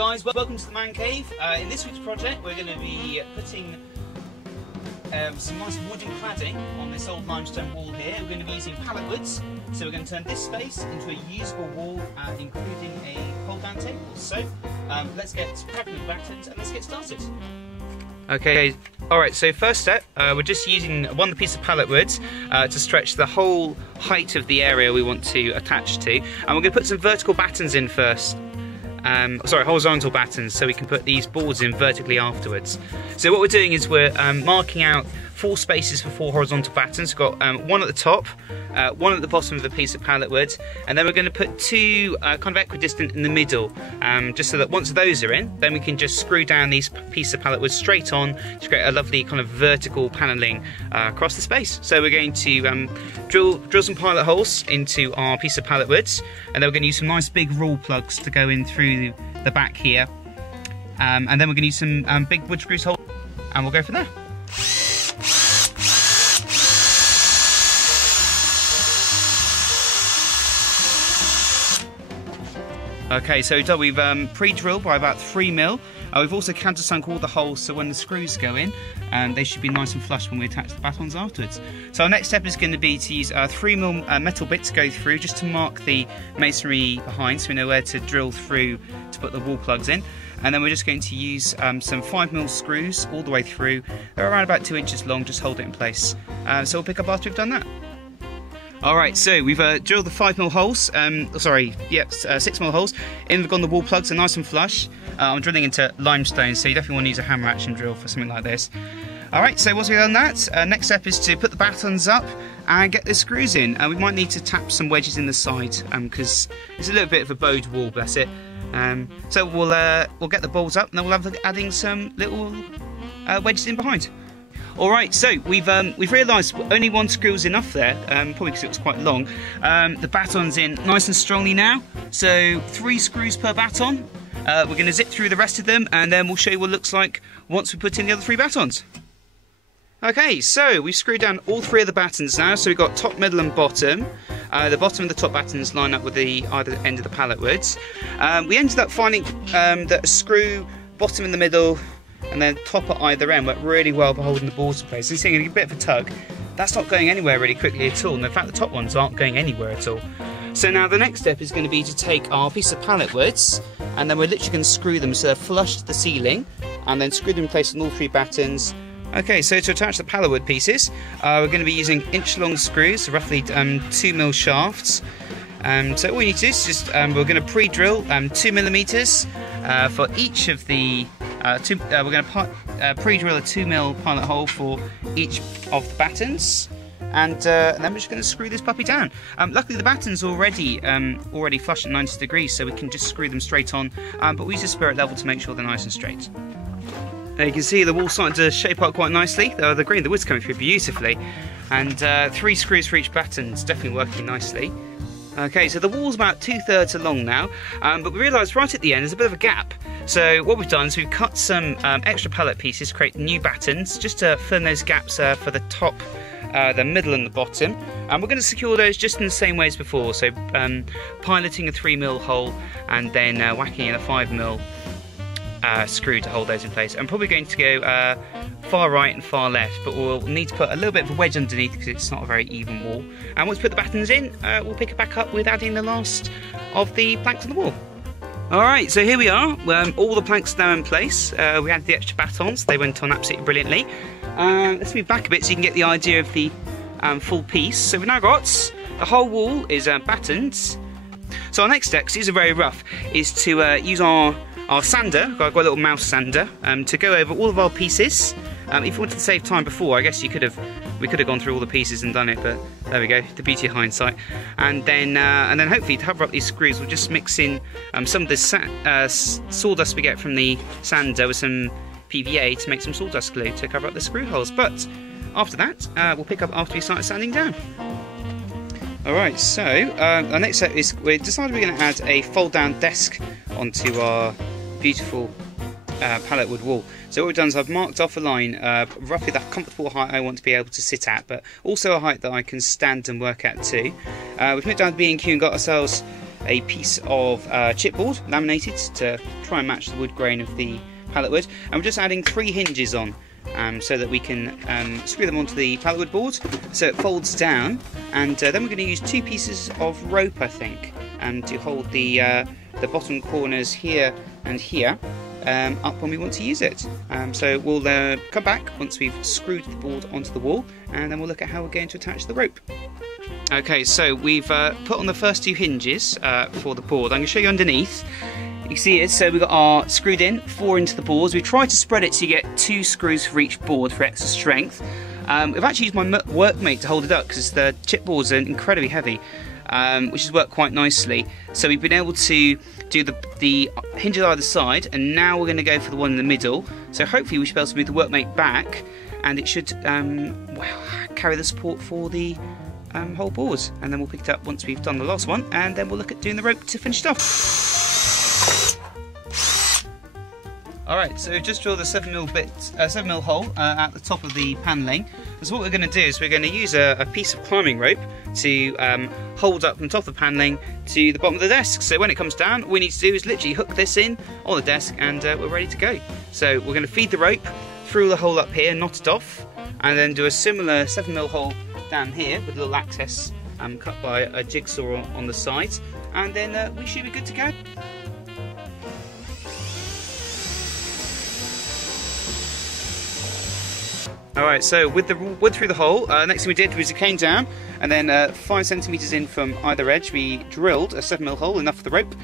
guys, welcome to the Man Cave. In this week's project we're going to be putting some nice wooden cladding on this old limestone wall here. We're going to be using pallet woods, so we're going to turn this space into a usable wall, including a hold down table. So let's get prepping with battens and let's get started. Okay, alright, so first step, we're just using one piece of pallet wood to stretch the whole height of the area we want to attach to. And we're going to put some vertical battens in first. Horizontal battens, so we can put these boards in vertically afterwards. So what we're doing is we're marking out 4 spaces for 4 horizontal battens. We've got one at the top, one at the bottom of the piece of pallet wood, and then we're going to put 2 kind of equidistant in the middle, just so that once those are in, then we can just screw down these pieces of pallet wood straight on to create a lovely kind of vertical panelling across the space. So we're going to drill some pilot holes into our piece of pallet wood, and then we're going to use some nice big rule plugs to go in through the back here, and then we're going to use some big wood screws holes, and we'll go from there. Okay, so we've pre-drilled by about 3mm. We've also countersunk all the holes, so when the screws go in, they should be nice and flush when we attach the battens afterwards. So our next step is going to be to use a 3mm metal bit to go through, just to mark the masonry behind, so we know where to drill through to put the wall plugs in. And then we're just going to use some 5mm screws all the way through. They're around about 2 inches long, just hold it in place. So we'll pick up after we've done that. Alright, so we've drilled the 5mm holes, 6mm holes, in we've gone the wall plugs are nice and flush. I'm drilling into limestone, so you definitely want to use a hammer action drill for something like this. Alright, so once we've done that, next step is to put the battens up and get the screws in. We might need to tap some wedges in the side, because it's a little bit of a bowed wall, bless it. So we'll get the balls up and then we'll have adding some little wedges in behind. Alright, so we've realised only 1 screw is enough there, probably because it was quite long. The batten's in nice and strongly now, so 3 screws per batten. We're going to zip through the rest of them and then we'll show you what it looks like once we put in the other 3 battens. Okay, so we've screwed down all 3 of the battens now, so we've got top, middle and bottom. The bottom of the top battens line up with the either end of the pallet woods. We ended up finding that a screw, bottom in the middle, and then top at either end work really well for holding the boards in place. So you're seeing a bit of a tug. That's not going anywhere really quickly at all, and in fact the top ones aren't going anywhere at all. So now the next step is going to be to take our piece of pallet woods, and then we're literally going to screw them so they're flush to the ceiling, and then screw them in place on all 3 battens. Okay, so to attach the pallet wood pieces, we're going to be using inch-long screws, so roughly 2mm shafts. So all you need to do is just, we're going to pre-drill 2mm for each of the, we're going to pre-drill a 2mm pilot hole for each of the battens, and then we're just going to screw this puppy down. Luckily the battens are already flush at 90 degrees, so we can just screw them straight on, but we use a spirit level to make sure they're nice and straight. You can see the wall's starting to shape up quite nicely. The wood's coming through beautifully, and 3 screws for each batten is definitely working nicely. Okay, so the wall's about 2/3 along now, but we realised right at the end there's a bit of a gap. So what we've done is we've cut some extra pallet pieces to create new battens, just to fill in those gaps for the top, the middle and the bottom. And we're going to secure those just in the same way as before, so piloting a 3mm hole and then whacking in a 5mm screw to hold those in place. I'm probably going to go far right and far left, but we'll need to put a little bit of a wedge underneath because it's not a very even wall. And once we put the battens in, we'll pick it back up with adding the last of the planks on the wall. Alright, so here we are. All the planks are now in place. We added the extra battens, they went on absolutely brilliantly. Let's move back a bit so you can get the idea of the full piece. So we've now got the whole wall is battens. So our next step, because these are very rough, is to use our sander. I've got a little mouse sander to go over all of our pieces. If you wanted to save time before, I guess we could have gone through all the pieces and done it, but there we go, the beauty of hindsight. And then hopefully to cover up these screws, we'll just mix in some of the sawdust we get from the sander with some PVA to make some sawdust glue to cover up the screw holes. But after that, we'll pick up after we start sanding down. Alright, so our next step is we decided we're going to add a fold-down desk onto our beautiful pallet wood wall. So what we've done is I've marked off a line, roughly the comfortable height I want to be able to sit at, but also a height that I can stand and work at too. We've moved down to B&Q and got ourselves a piece of chipboard, laminated, to try and match the wood grain of the pallet wood. And we're just adding 3 hinges on, so that we can screw them onto the pallet wood board, so it folds down. And then we're going to use 2 pieces of rope, I think, to hold the bottom corners here and here up when we want to use it. So we'll come back once we've screwed the board onto the wall, and then we'll look at how we're going to attach the rope. Okay, so we've put on the first 2 hinges for the board. I'm going to show you underneath. You can see it, so we've got our screwed in 4 into the boards. We try to spread it so you get 2 screws for each board for extra strength. We've actually used my workmate to hold it up because the chipboards are incredibly heavy, which has worked quite nicely. So we've been able to do the hinges either side, and now we're going to go for the one in the middle. So hopefully we should be able to move the workmate back, and it should carry the support for the whole board. And then we'll pick it up once we've done the last one, and then we'll look at doing the rope to finish it off. Alright, so we've just drilled a 7mm hole at the top of the panelling. So what we're going to do is we're going to use a piece of climbing rope to hold up from the top of the panelling to the bottom of the desk. So when it comes down, all we need to do is literally hook this in on the desk, and we're ready to go. So we're going to feed the rope through the hole up here, knot it off, and then do a similar 7mm hole down here with a little access cut by a jigsaw on the side, and then we should be good to go. Alright, so with the wood through the hole, next thing we did was it came down, and then 5 centimetres in from either edge we drilled a 7mm hole, enough for the rope.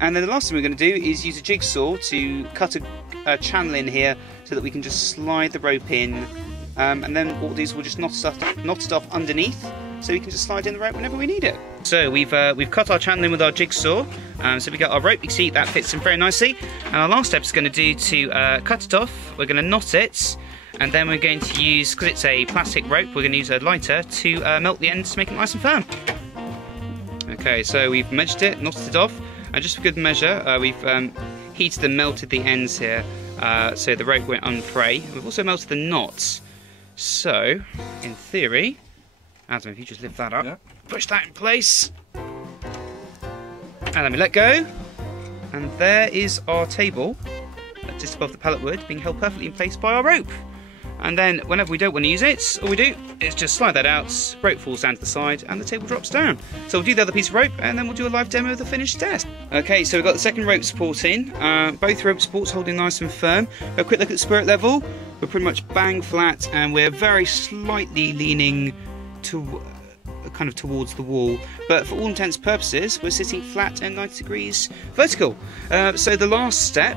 And then the last thing we're going to do is use a jigsaw to cut a channel in here so that we can just slide the rope in, and then what we'll do is we'll just knot it off underneath, so we can just slide in the rope whenever we need it. So we've cut our channel in with our jigsaw, so we got our rope. You can see that fits in very nicely. And our last step is going to do to cut it off. We're going to knot it, and then we're going to use, because it's a plastic rope, we're going to use a lighter to melt the ends to make it nice and firm. Okay, so we've measured it, knotted it off, and just for good measure, we've heated and melted the ends here, so the rope won't unfray. We've also melted the knots. So, in theory, Adam, if you just lift that up, yeah. Push that in place, and then we let go, and there is our table, just above the pallet wood, being held perfectly in place by our rope. And then whenever we don't want to use it, all we do is just slide that out, rope falls down to the side, and the table drops down. So we'll do the other piece of rope, and then we'll do a live demo of the finished test. Okay, so we've got the second rope support in, both rope supports holding nice and firm. A quick look at the spirit level, we're pretty much bang flat, and we're very slightly leaning to kind of towards the wall, but for all intents and purposes we're sitting flat and 90 degrees vertical. So the last step,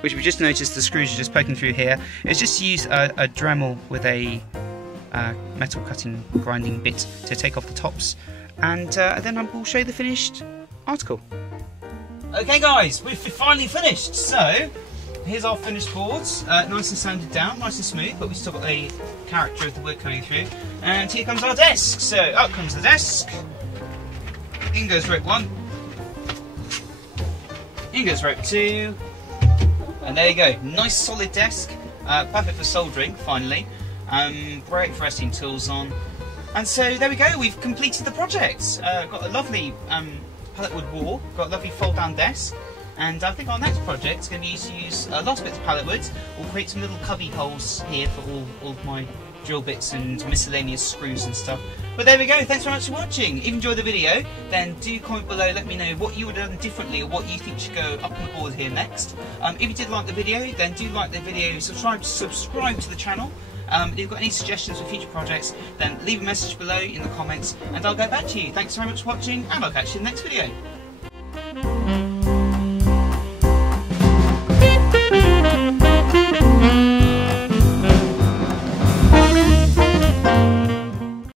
which we just noticed the screws are just poking through here, is just to use a Dremel with a metal cutting grinding bit to take off the tops, and then I will show you the finished article. Okay guys, we've finally finished. So here's our finished boards, nice and sanded down, nice and smooth, but we've still got a character of the wood coming through. And here comes our desk. So out comes the desk, in goes rope 1, in goes rope 2, and there you go, nice solid desk, perfect for soldering finally, great for resting tools on. And so there we go, we've completed the project. Got a lovely pallet wood wall, got a lovely fold down desk, and I think our next project is going to be to use lots of bits of pallet wood. We'll create some little cubby holes here for all of my drill bits and miscellaneous screws and stuff. But there we go, thanks very much for watching. If you enjoyed the video, then do comment below, let me know what you would have done differently or what you think should go up on the board here next. If you did like the video, then do like the video, subscribe to the channel. If you've got any suggestions for future projects, then leave a message below in the comments and I'll get back to you. Thanks very much for watching, and I'll catch you in the next video.